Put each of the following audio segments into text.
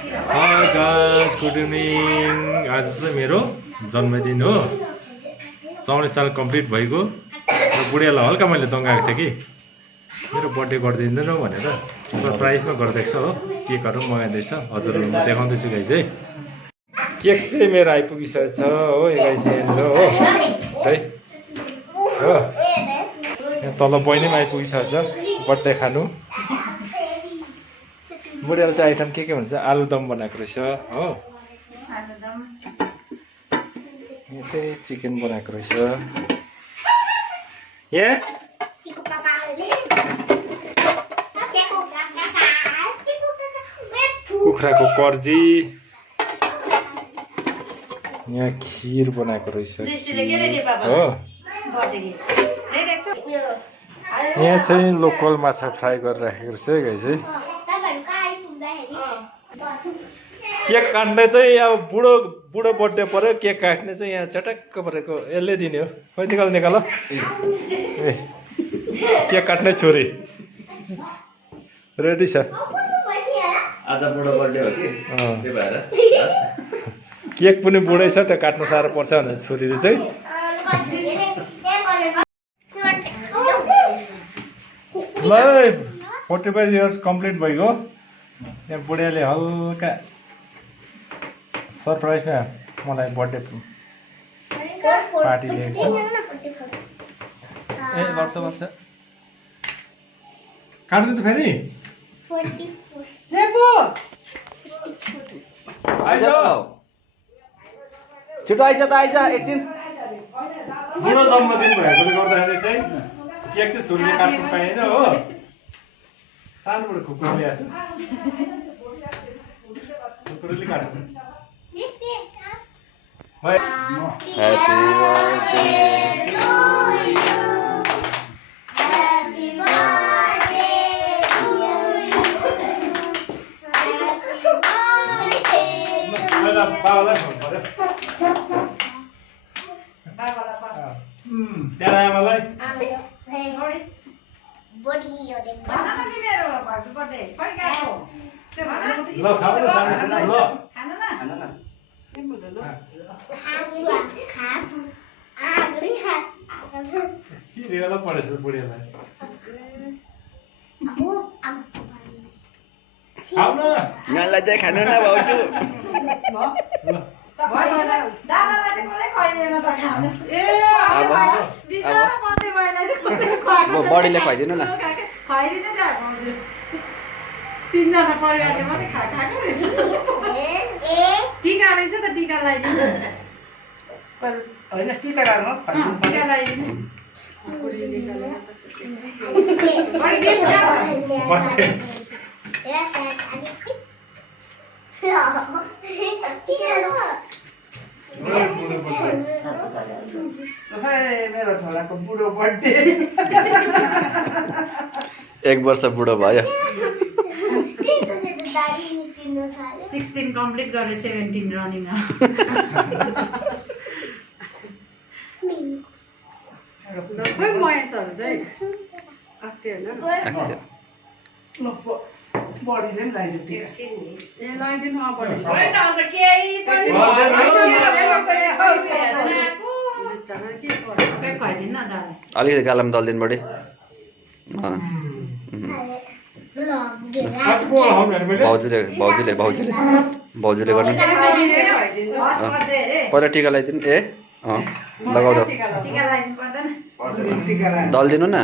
High guys, good evening. आज चाहिँ मेरो जन्मदिन हो। 44 साल कम्प्लिट भइगयो र बुढियालाई हल्का मैले दङ्गाएको थिएँ कि मेरो बर्थडे गरिदिँदैनौ भनेर सरप्राइजमा गरिदिएको छ हो। केकहरू मगाइँदैछ, हजुरहरूलाई देखाउँदैछु गाइस है। केक चाहिँ मेरो आइपुगिसकेको छ हो, गाइस यहाँनिर हो है हो। यहाँ तल बहिनी पनि आइपुगिसकेको छ बर्थडे खानु। बुढियाले चाहिँ आइटम के भन्छ, आलुदम बनाएको रहेछ हो। यहाँ चाहिँ चिकन बनाएको रहेछ। यहाँ कुखुराको कर्जी, यहाँ खिर बनाएको रहेछ हो। यहाँ चाहिँ लोकल माछा फ्राई गरेर राखेको रहेछ है गाइस है। केक काट्ने चाहिँ अब बुढो बर्थडे पऱ्यो, केक काट्ने चाहिँ यहाँ चटक्क परेको यसले दिने हो। खोइ निकाल ए केक काट्ने छोरी रेडी छ। आज बुढो बर्थडे हो कि त्यही भएर केक पनि बुढै छ, त्यो काट्नु साह्रो पर्छ भनेर छोरीले चाहिँ। ल 45 इयर्स कम्प्लिट भइगयो। यहाँ बुढियाले हल्का सरप्राइजमा मलाई बर्थडे पार्टी दिएको छ। ए वर्ष काट्नु त फेरि छिटो आइज त आइज एकछिन। बुढो जन्मदिन भएकोले गर्दाखेरि चाहिँ केक चाहिँ छोरीले काट्नु पाएन हो। सानोबाट खुकुरो ल्याएको छु, खुकुरोले काट्नु। बाबालाई फोन पर्यो, त्यहाँ आमालाई ल खाऊ सिरियल परेछ बुढियालाई। खाऊ न, यहाँलाई चाहिँ खानु न भाउजू। बडीले खुवाइदिनु न। तीनजना परिवारले मात्रै खाएको टिका रहेछ त, टिका लगाइदिनु होइन, टिका लगाइदिनु। मेरो छोराको बुढो बर्थडे 1 वर्ष बुढो भयो। 16 कम्प्लिट गरेर 17 रनिङ। खोइ महेशहरू चाहिँ आक्थ्यो होइन, बडीले पनि लगाइदियो। ए लगाइदिनु अलिकति गालाम दल्दिनु बढी। भाउजूले गर्नु पहिला टिका लगाइदिनु। ए लगाउँदा दलिदिनु न।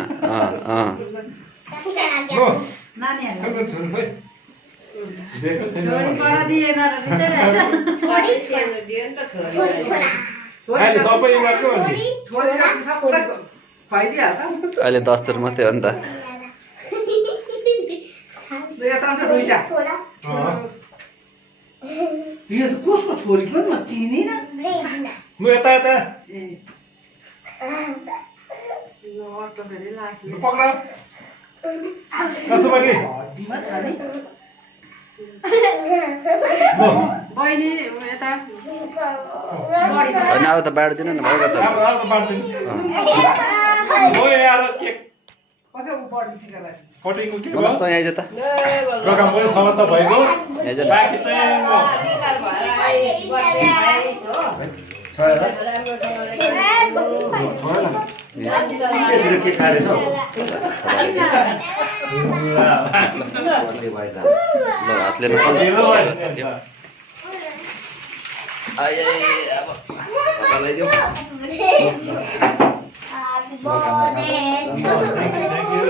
अहिले 10 तर मात्रै हो नि त। कसको छोरी पनि म चिनिन। म यता पक्रा बहिनी यता होइन अब त बाँडिदिनु न भयो त। कसै उपहार टिका लाग्छ कटिङको के नमस्ते भयो यहाँ आइज त प्रोग्राम पनि समाप्त भएको आइज त बाँकी चाहिँ यसरी के खारेछ हौ ल हातले आइ अब लगाइदिउँ थ्याङ्क यू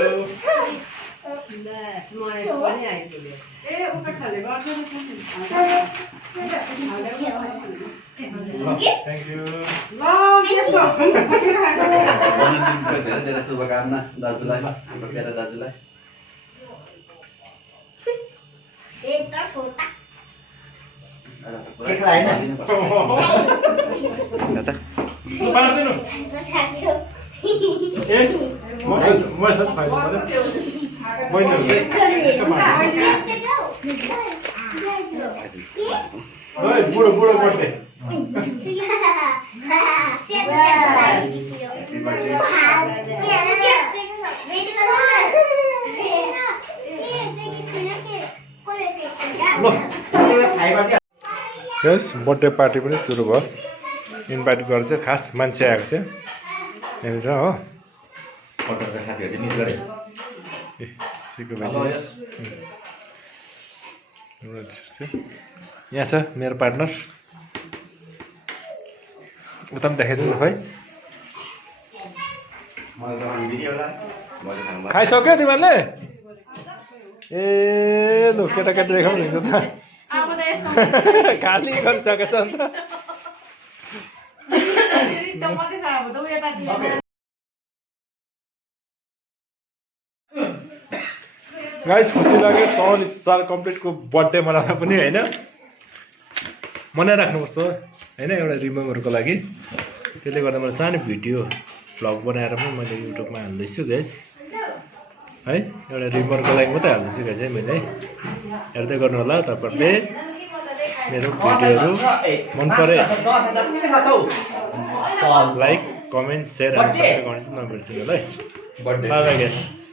ए उपेक्षाले गर्छ नि थ्याङ्क यू ल यस्तो धेरै धेरै शुभकामना दाजुलाई प्यारा दाजुलाई लु पार्दैन ए म यसो फाइदा ओइ बुढो बुढो बर्थडे यस बर्थडे पार्टी पनि सुरु भयो इन्भाइट गरेर चाहिँ खास मान्छे आएको छ यहाँनिर हो पटकका साथीहरू चाहिँ मिस गरे ए सिको भाइ यहाँ छ मेरो पार्टनर उता पनि देखाइदिनु न खै खाइसक्यो तिमीहरूले ए लु केटाकेटी देखाउनु नि त खाली गरिसकेछ अन्त गाइस खुसी लाग्यो 44 साल कम्प्लिटको बर्थडे मनाउँदा पनि होइन मनाइराख्नुपर्छ होइन एउटा रिमेम्बरको लागि त्यसले गर्दा मैले सानो भिडियो भ्लग बनाएर पनि मैले युट्युबमा हाल्दैछु गाइस है एउटा रिमेम्बरको लागि मात्रै हाल्दैछु गाइस है मैले हेर्दै गर्नु होला तपाईँहरूले मेरो भिडियोहरू मन परे लाइक कमेन्ट सेयर हाल्नु सक्ने गर्नु नबिर्सिनु होला है बाई बाई गाइस